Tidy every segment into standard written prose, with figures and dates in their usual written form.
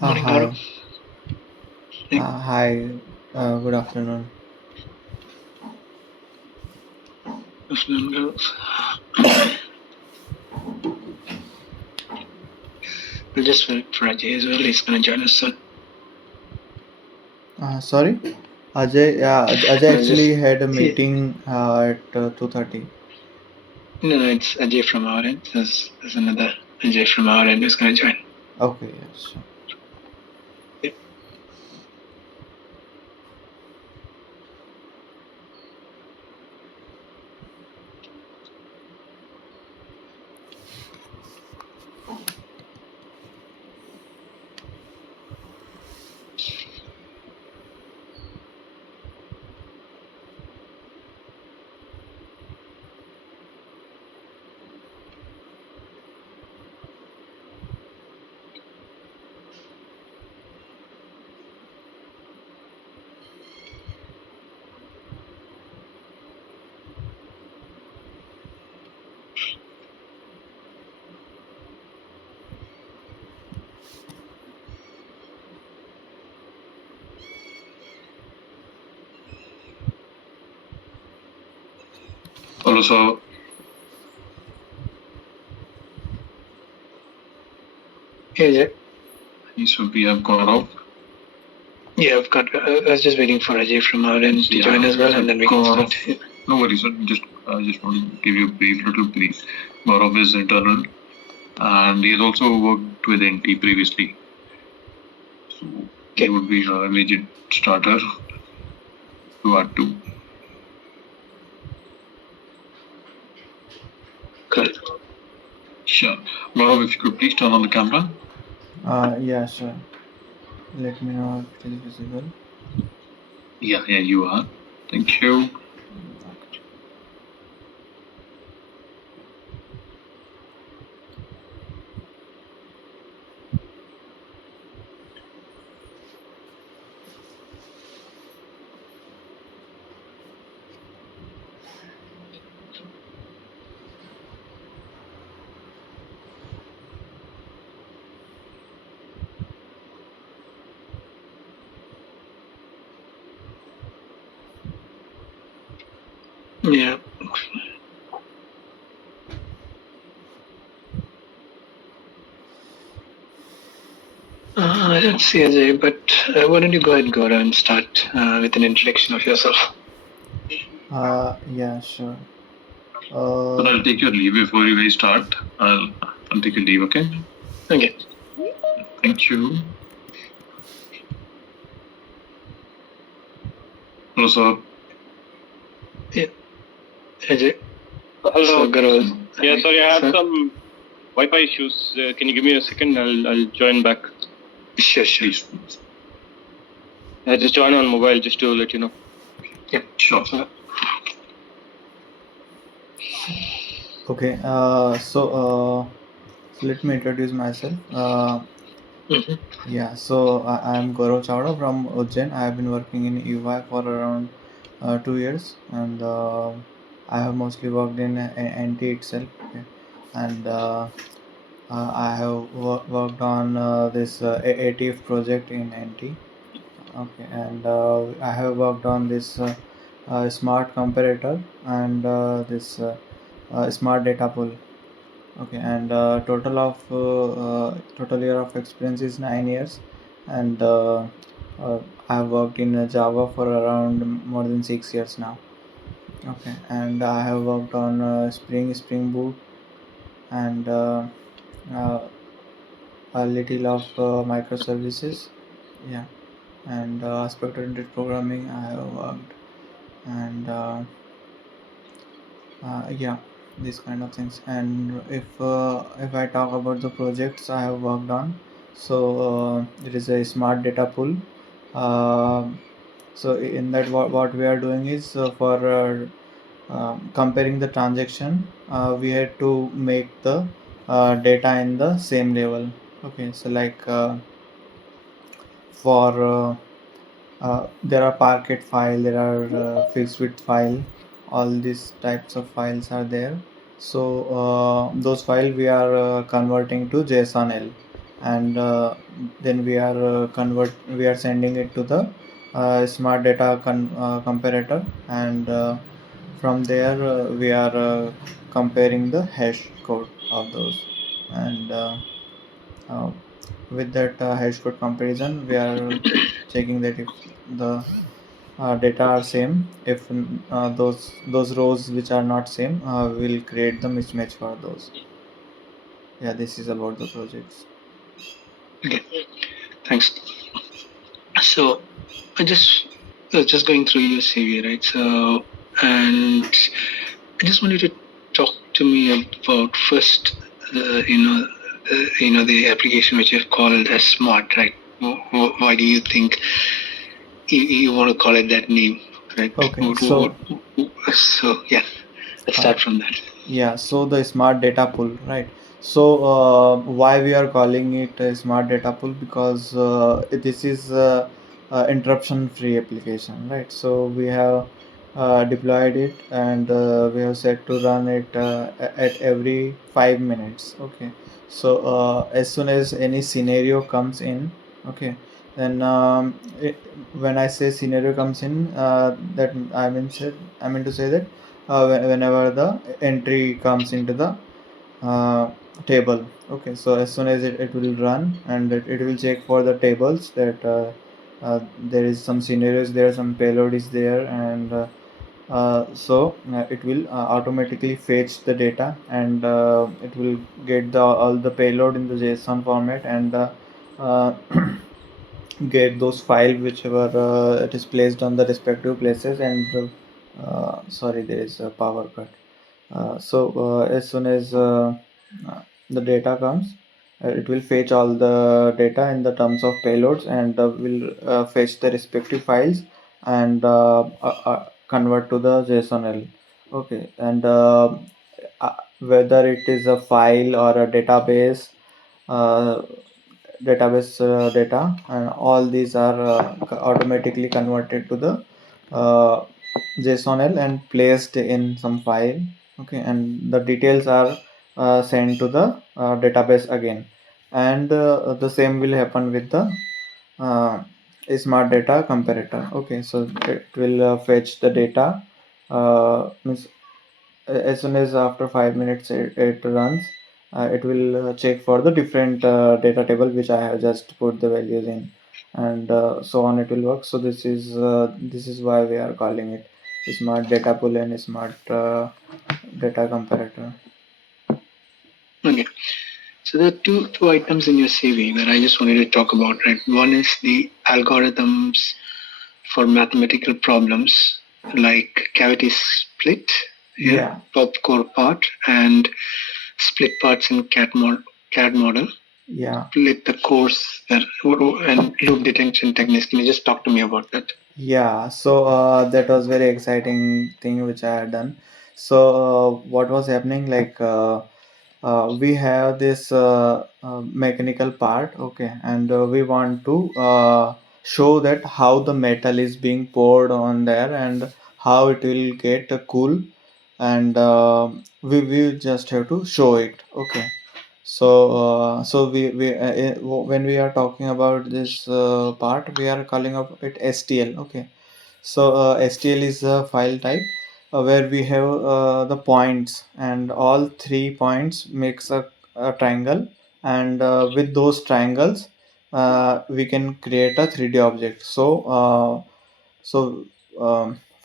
Morning, Gaurav. Hi. Hey, Hi. Good afternoon. afternoon, girls. We'll just wait for Ajay as well. He's going to join us soon. Sorry, Ajay. Yeah, Ajay I was actually just, had a yeah, meeting at 2:30. no, no, it's Ajay from our end. There's another Ajay from our end who's going to join. Okay, yes. Yeah. Also, Hey, Ajay. so we have Gaurav. Yeah, I've got. I was just waiting for Ajay from our end to join as well, and then we can Gaurav. start. Yeah. No worries, sir. I just want to give you a little brief. Gaurav is internal, and he has also worked with NT previously, so he Okay, would be a immediate starter to add to. cool. Sure, Gaurav, if you could please turn on the camera. Yeah, sure. Let me know if it is visible. Yeah, you are. Thank you. Yeah. I don't see Ajay, but why don't you go ahead, Gaurav, and start with an introduction of yourself? Yeah, sure. But Uh, I'll take your leave before you guys start. I'll take your leave, okay? Okay. Thank you. Hello, sir. Yeah, Ajay. So, Hello. Gaurav. Yeah, sorry, I have So, some Wi-Fi issues. Can you give me a second? I'll join back. sure. Please. I just join on mobile just to let you know. Yeah, Sure. so, okay. So let me introduce myself. mhm. Yeah. So I am Gaurav Chawda from Ujjain. I have been working in EY for around 2 years, and I have mostly worked in NT itself. Okay. And I have worked on this ATF project in NT. Okay, and I have worked on this smart comparator and this smart data pool. Okay, and total year of experience is 9 years, and I have worked in Java for around more than 6 years now. Okay, and I have worked on Spring Boot, and uh, a little of microservices. Yeah, and aspect-oriented programming I have worked, and yeah, these kind of things. And if I talk about the projects I have worked on, so it is a smart data pool. Uh, so in that, what we are doing is for comparing the transaction, we had to make the data in the same level. Okay, so like for there are parquet file, there are fixed width file, all these types of files are there. So those file we are converting to JSON-L, and then we are sending it to the smart data comparator, and from there we are comparing the hash code of those, and uh, with that hash code comparison we are checking that if the data are same. If those rows which are not same, will create the mismatch for those. Yeah, this is about the projects. Okay, thanks. So I just going through your CV, right? So, and I just wanted to talk to me about first, the application which you've called as Smart, right? Why do you think you want to call it that name, right? Okay, so So yeah, let's start from that. yeah, so the smart data pool, right? So why we are calling it a smart data pool? Because this is interruption free application, right? So we have deployed it, and we have set to run it at every 5 minutes. Okay, so as soon as any scenario comes in, okay, then when I say scenario comes in, that I mean to say that whenever the entry comes into the table. Okay, so as soon as it will run, and it will check for the tables that there is some scenarios there, some payload is there, and so it will automatically fetch the data, and it will get all the payload in the JSON format, and uh, get those file whichever it is placed on the respective places, and sorry, there is a power cut. So as soon as the data comes, it will fetch all the data in the terms of payloads, and will fetch the respective files, and convert to the JSON-L. Okay, and whether it is a file or a database, uh, data, and all these are automatically converted to the uh, JSON-L and placed in some file. Okay, and the details are sent to the database again, and the same will happen with the uh, smart data comparator. Okay, so it will fetch the data, means as soon as after 5 minutes it runs, it will check for the different data table which I have just put the values in, and so on it will work. So this is why we are calling it smart data pool and smart data comparator. Okay. So there are two items in your CV that I just wanted to talk about, right? One is the algorithms for mathematical problems like cavity split, Yeah. popcore part, and split parts in CAD model. Yeah. Like the course and loop detection techniques. Can you just talk to me about that? Yeah, so that was very exciting thing which I had done. So what was happening, like we have this mechanical part, okay, and we want to show that how the metal is being poured on there, and how it will get cool, and we just have to show it. Okay, so when we are talking about this part, we are calling up it STL. Okay, so STL is a file type where we have the points, and all 3 points makes a triangle, and with those triangles we can create a 3D object.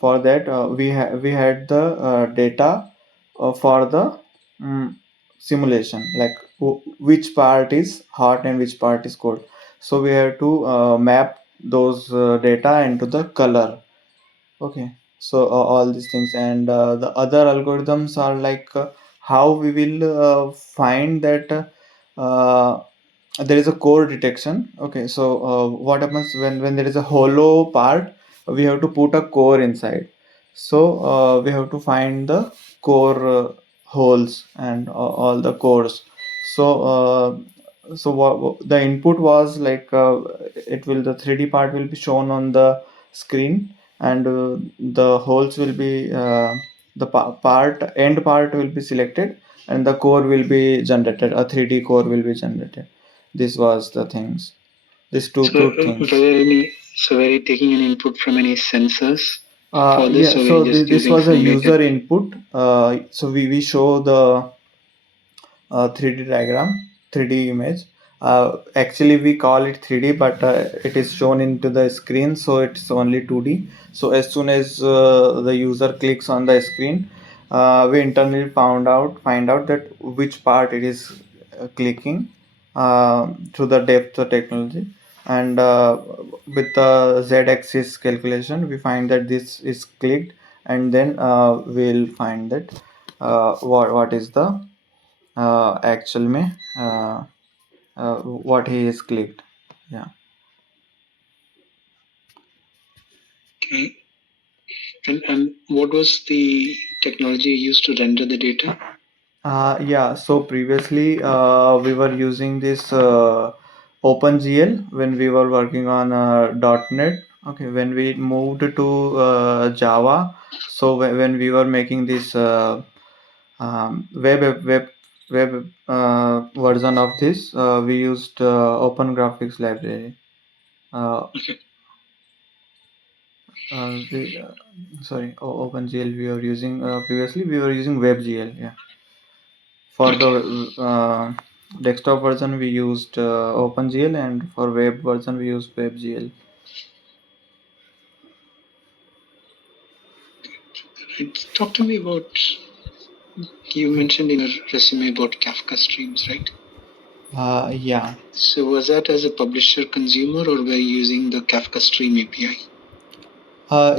For that we had the data for the mm, simulation, like which part is hot and which part is cold. So we have to map those data into the color. Okay, so all these things, and the other algorithms are like how we will find that there is a core detection. Okay, so what happens when there is a hollow part, we have to put a core inside. So we have to find the core holes and all the cores. So the input was like it will the 3D part will be shown on the screen, and the holes will be the end part will be selected, and the core will be generated, a 3D core will be generated. This was the things. These two So, things. were you taking an input from any sensors for this, Yeah. or were So you just this using was a some user native? input. So we show the 3D diagram, 3D image. Actually, we call it 3D, but it is shown into the screen, so it's only 2D. So as soon as the user clicks on the screen, we internally find out that which part it is clicking through the depth of technology. And with the z-axis calculation, we find that this is clicked, and then we'll find that what is the actual में what he is clicked. Yeah. Okay. And what was the technology used to render the data? Yeah, so previously we were using this OpenGL when we were working on .NET. Okay, when we moved to Java, so when we were making this web version of this, we used Open Graphics Library. Okay. Sorry, OpenGL we were using previously. We were using WebGL. Yeah. For the desktop version, we used OpenGL, and for web version, we used WebGL. Talk to me about, you mentioned in your resume about Kafka streams, right? Yeah. So was that as a publisher consumer, or were you using the Kafka Stream API?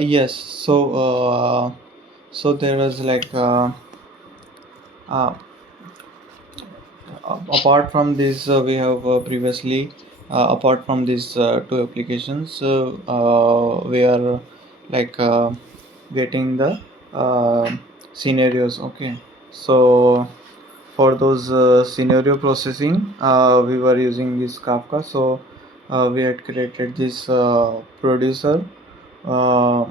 Yes. So there was like apart from this, we have previously apart from these two applications, we are like getting the scenarios. Okay. So for those scenario processing, we were using this Kafka. So we had created this producer. uh,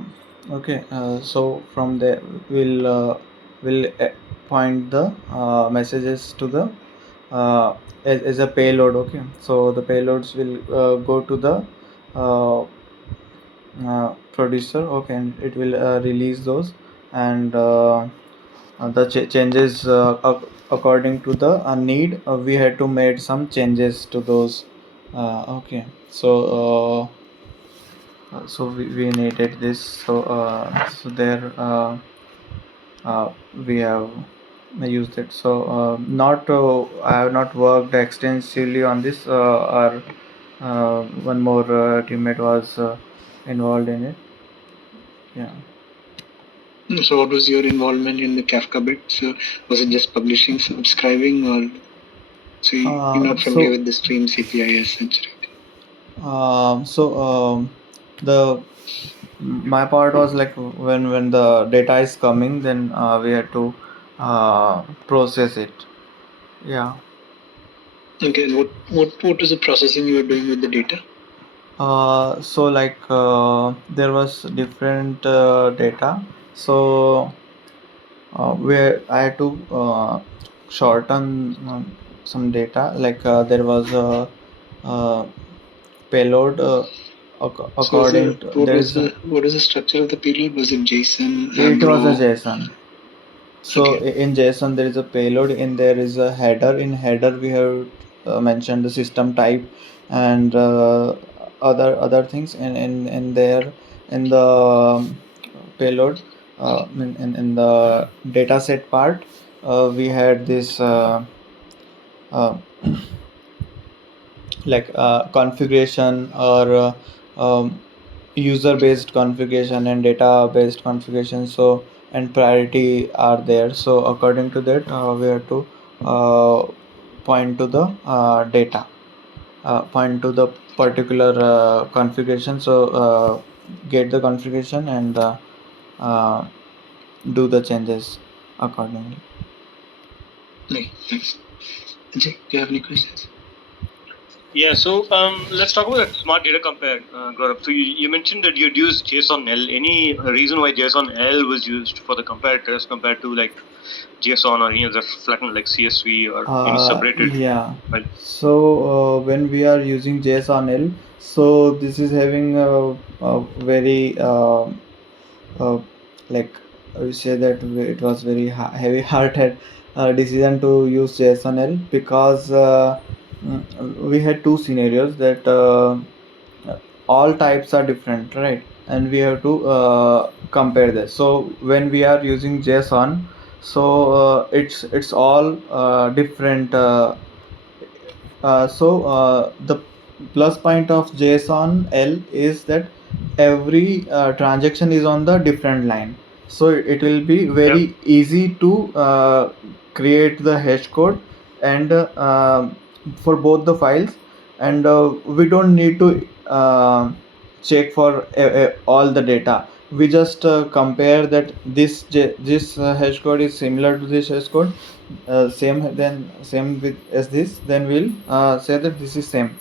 okay. So from there we'll point the messages to the as a payload. Okay, so the payloads will go to the producer. Okay, and it will release those, and the changes according to the need, we had to make some changes to those. Okay, so we needed this. So there we have used it. So not I have not worked extensively on this, or one more teammate was involved in it. Yeah. So what was your involvement in the Kafka bit? So was it just publishing, subscribing, or so you're not familiar with the Streams API as such, right? The my part was like when the data is coming, then we had to process it. Yeah. Okay, and what was the processing you were doing with the data? So like there was different data. So where I had to shorten some data. Like there was a payload according to there is a, what was the structure of the payload? Was it JSON, it was a Avro? JSON. So Okay. in JSON there is a payload, and there is a header. In header we have mentioned the system type and other things, and in there in the payload, in the data set part, we had this uh, like configuration, or user based configuration and data based configuration. So and priority are there. So according to that, we have to uh, point to the data, point to the particular configuration. So get the configuration and uh, do the changes accordingly. Right, thanks. Ajay, do you have any questions? Yeah, so let's talk about smart data compare, Gaurav. So you mentioned that you'd used JSON-L. Any reason why JSON-L was used for the comparators compared to like JSON or any other flattened like CSV or any separated Yeah. file? So when we are using JSON-L, so this is having a very like we say that it was very heavy-hearted decision to use JSON-L because we had two scenarios that all types are different, right? And we have to compare this. So when we are using JSON, so it's all different. The plus point of JSON L is that every transaction is on the different line. So it will be very easy to create the hash code and for both the files, and we don't need to check for all the data. We just compare that this hash code is similar to this hash code, same with as this, then we'll say that this is same.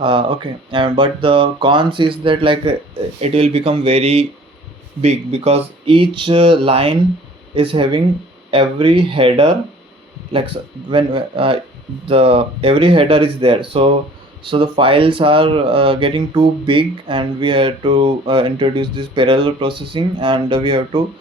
Okay, but the cons is that like it will become very big because each line is having every header, like when the every header is there, so the files are getting too big, and we have to introduce this parallel processing, and we had to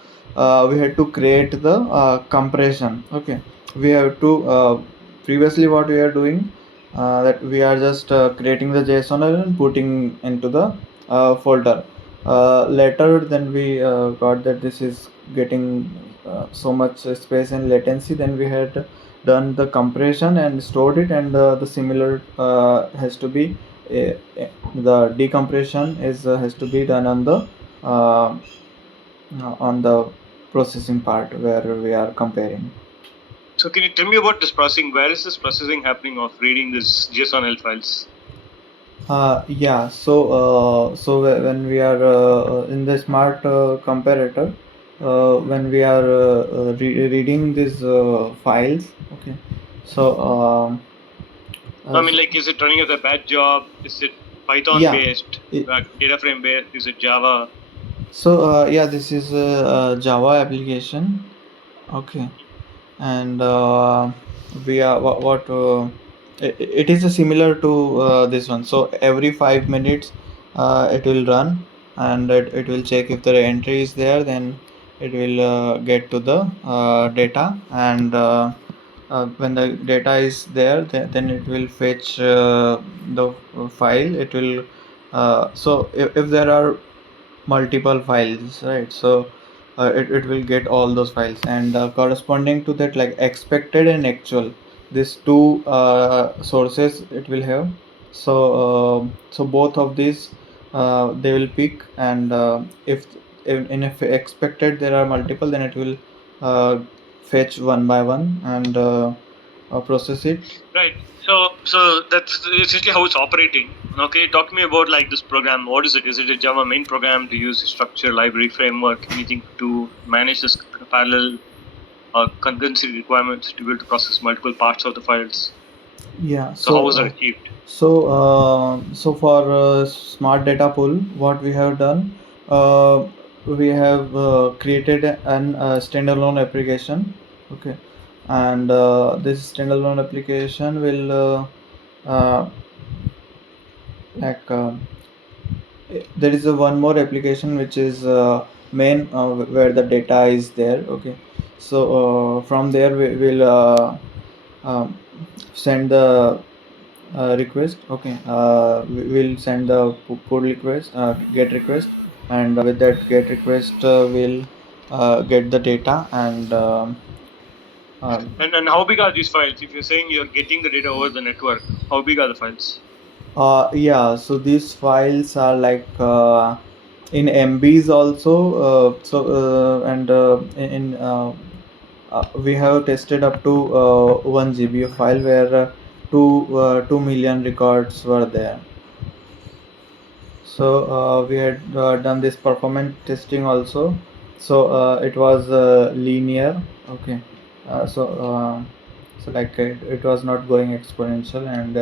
create the compression. Okay, we have to previously what we are doing, that we are just creating the JSON and putting into the folder. Later then we got that this is getting so much space and latency, then we had done the compression and stored it, and the similar has to be the decompression is has to be done on the processing part where we are comparing. So can you tell me about this processing? Where is this processing happening of reading this JSON-L files? Yeah, so when we are in the smart comparator, when we are reading these files, okay, so I mean, like, is it running as a batch job? Is it Python yeah, based, it- data frame based? Is it Java? so yeah, this is a Java application. Okay, and we are what it is similar to this one. So every 5 minutes it will run, and it will check if the entry is there, then it will get to the data, and when the data is there, then it will fetch the file. It will so if there are multiple files, right? So it will get all those files, and corresponding to that, like expected and actual, these two sources it will have. So both of these they will pick, and if expected there are multiple, then it will fetch one by one and process it. Right. So that's essentially how it's operating. Now, can you talk to me about like this program? What is it? Is it a Java main program? Do you use a structure, library, framework, anything to manage this parallel or concurrency requirements to be able to process multiple parts of the files? Yeah, So how was that achieved? so for smart data pool, what we have done, we have created an standalone application. Okay, and this standalone application will like there is a one more application which is main where the data is there. Okay, so from there we will um, send the request. Okay, we will send the pull request, get request, and with that get request we'll get the data, and And how big are these files? If you're saying you're getting the data over the network, how big are the files? yeah, so these files are like in MBs also. And in we have tested up to 1 GB file where 2 million records were there. So we had done this performance testing also. So it was linear. Okay, so like it was not going exponential, and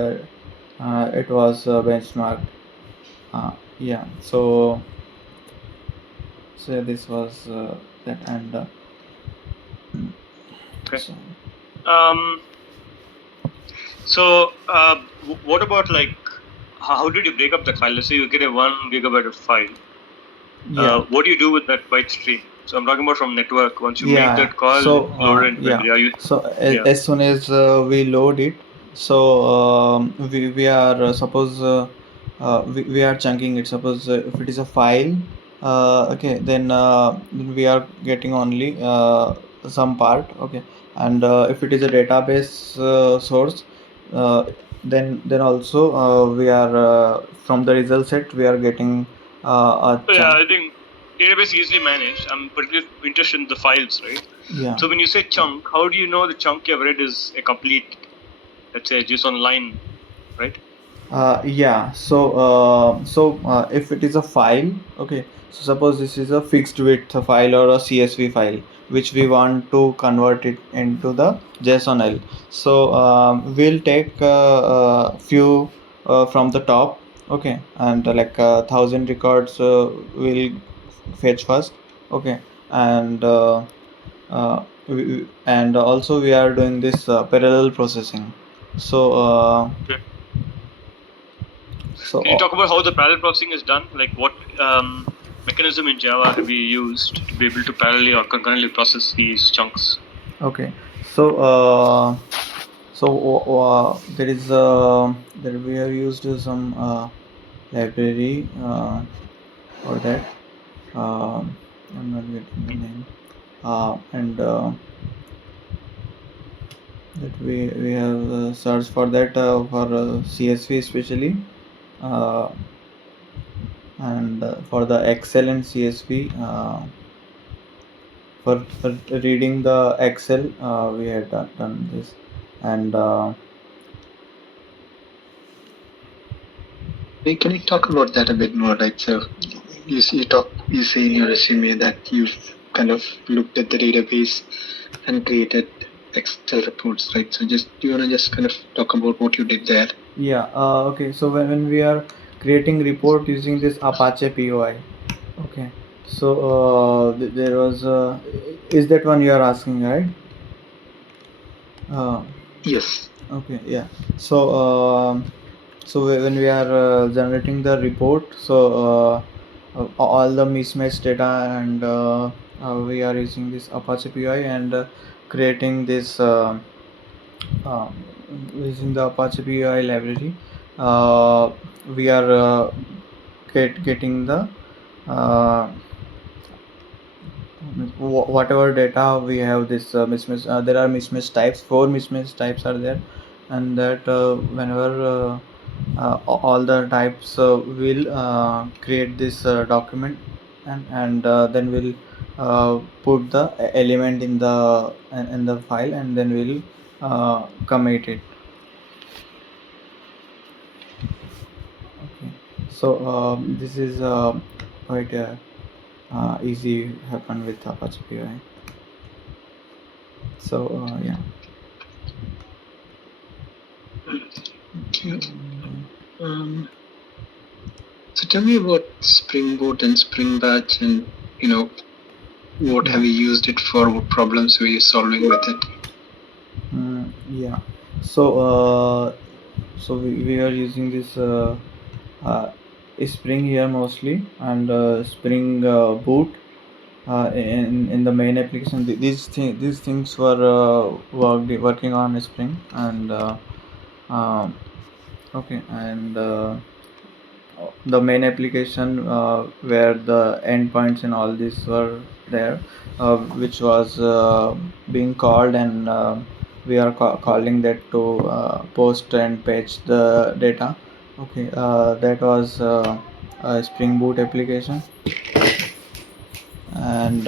it was benchmarked. Yeah, so this was that, and Okay. So, Um. So, what about like, how did you break up the file? Let's say you get a 1 gigabyte of file. yeah. What do you do with that byte stream? So I'm talking about from network. Once you make Yeah. that call, So load it into yeah. memory. Are you? So Yeah. as soon as we load it, so we are we are chunking it. Suppose if it is a file, okay, then we are getting only some part, okay, and if it is a database source, then also we are from the result set we are getting a So, yeah, chunk. I think database easily managed. I'm particularly interested in the files, right? Yeah. So when you say chunk, how do you know the chunk you've read is a complete, let's say, JSON line, right? Yeah. So if it is a file, okay. So suppose this is a fixed width file or a CSV file, which we want to convert it into the JSON-L. So we'll take few from the top, okay, and like 1,000 records will fetch first, okay, and and also we are doing this parallel processing. So Okay. so Can you talk about how the parallel processing is done? Like what mechanism in Java have you used to be able to parallelly or concurrently process these chunks? okay, so there is there we have used some library for that. I'm not getting the name. And that we have searched for that for CSV especially, and for the Excel and CSV. For reading the Excel, we had done this, and Hey, can you talk about that a bit more? Right. So you say in your resume that you've kind of looked at the database and created Excel reports, right? So do you want to just kind of talk about what you did there? yeah, okay. So when we are creating report using this Apache POI, okay. So there was is that one you are asking, right? Yes. Okay, yeah. So when we are generating the report, so all the mismatched data, and we are using this Apache POI and creating this uh, using the Apache POI library. We are getting the uh, whatever data we have this mismatch. There are mismatch types. 4 mismatch types are there, and that whenever all the types will create this document, and then we'll put the element in the file, and then we'll commit it. Okay, so this is quite easy happen with Apache PI. So yeah. So tell me about Spring Boot and Spring Batch, and what have you used it for? What problems were you solving with it? Yeah. So we are using this Spring here mostly, and Spring Boot in the main application. These things were working on Spring, and okay, and the main application where the endpoints and all these were there, which was being called, and we are calling that to post and patch the data. Okay, that was a Spring Boot application, and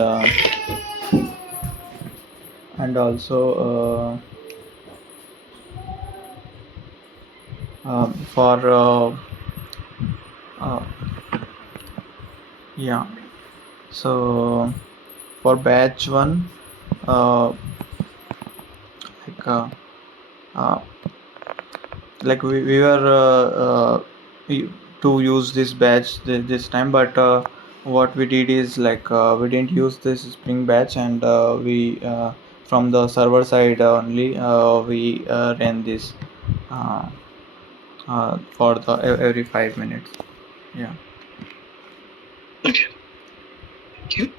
also for yeah. So for batch one, like uh, we were to use this batch this time, but what we did is we didn't use this Spring batch, and we from the server side only, we ran this uh, for the every 5 minutes. Yeah. Okay. Thank you.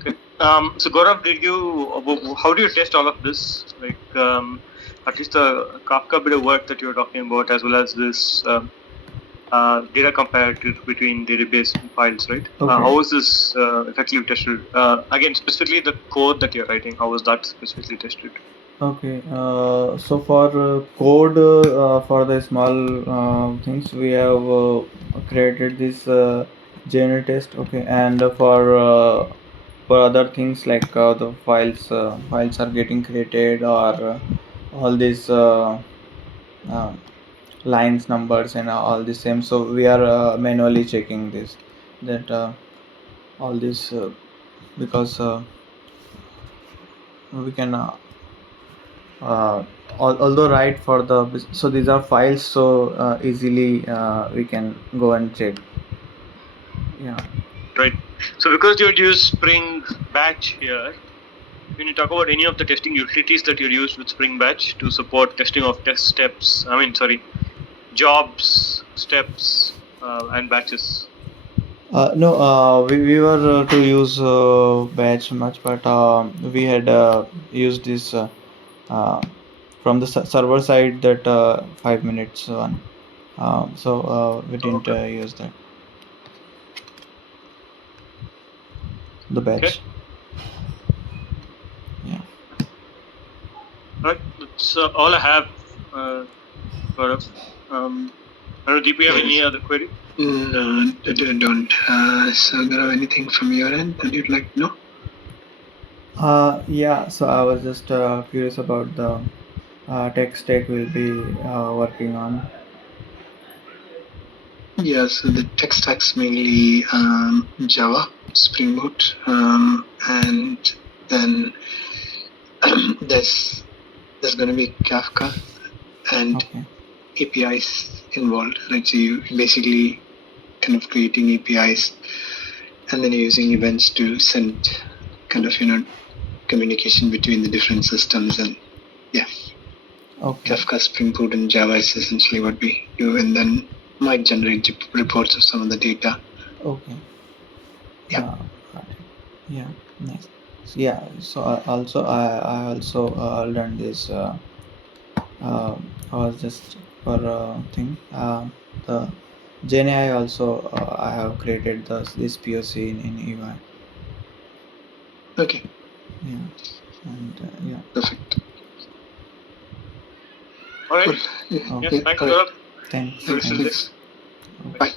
Okay. So Gaurav, how do you test all of this? Like, at least the Kafka bit of work that you're talking about, as well as this data comparator between database and files, right? Okay. How was this effectively tested? Again, specifically the code that you're writing, how was that specifically tested? Okay. So for code, for the small things, we have created this JUnit test. Okay, and for other things like the files are getting created, or all these lines, numbers, and all the same. So we are manually checking this, that all this, because we can although write for the so these are files, so easily we can go and check. Yeah. Right. So because you use Spring Batch here, can you talk about any of the testing utilities that you use with Spring Batch to support testing of test steps? Jobs, steps, and batches. No, we were to use batch much, but we had used this from the server side, that 5 minutes one. So we didn't Okay. use that, the batch. Okay. Yeah. Right. That's all I have. Gaurav. I don't know, Deep, you have any other query? No, I don't. So, Gaurav, anything from your end that you'd like to know? Yeah, so I was just curious about the tech stack we'll be working on. Yeah, so the tech stack's mainly Java, Spring Boot, and then there's going to be Kafka and Okay. APIs involved, right? So you basically kind of creating APIs and then using events to send kind of communication between the different systems, and yeah, Okay. Kafka, Spring Boot, and Java is essentially what we do, and then might generate reports of some of the data. Okay. Yeah. Got it. Yeah. Nice. So, yeah. So I also learned this. I was just for thing. The GenAI also, I have created this POC in UI. Okay, Yeah. And yeah. perfect. All right. Cool. Yeah. Okay. Thanks, all right. Gaurav. Thanks. Thanks. Thanks. Bye.